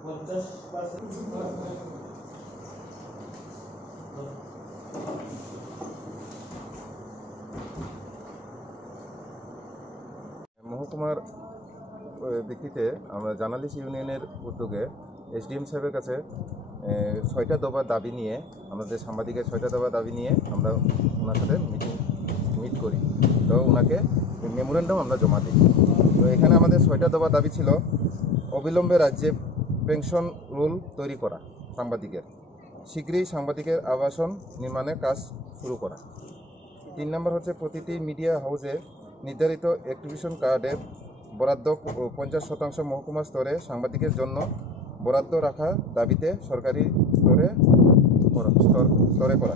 মহকুমার ভিত্তিতে আমরা জার্নালিস্ট ইউনিয়নের উদ্যোগে এসডিএম সাহেবের কাছে 6টা দফা দাবি নিয়ে, আমাদের সাংবাদিকের 6টা দফা দাবি নিয়ে আমরা ওনার সাথে মিট করি। তো ওনাকে মেমোরেন্ডাম আমরা জমা দিই। তো এখানে আমাদের 6টা দফা দাবি ছিল: অবিলম্বে রাজ্যে পেনশন রুল তৈরি করা, সাংবাদিকের শীঘ্রই সাংবাদিকের আবাসন নির্মাণের কাজ শুরু করা। 3 নম্বর হচ্ছে প্রতিটি মিডিয়া হাউসে নির্ধারিত অ্যাক্টিভিশন কার্ডের বরাদ্দ 50% মহকুমা স্তরে সাংবাদিকের জন্য বরাদ্দ রাখা দাবিতে সরকারি স্তরে করা।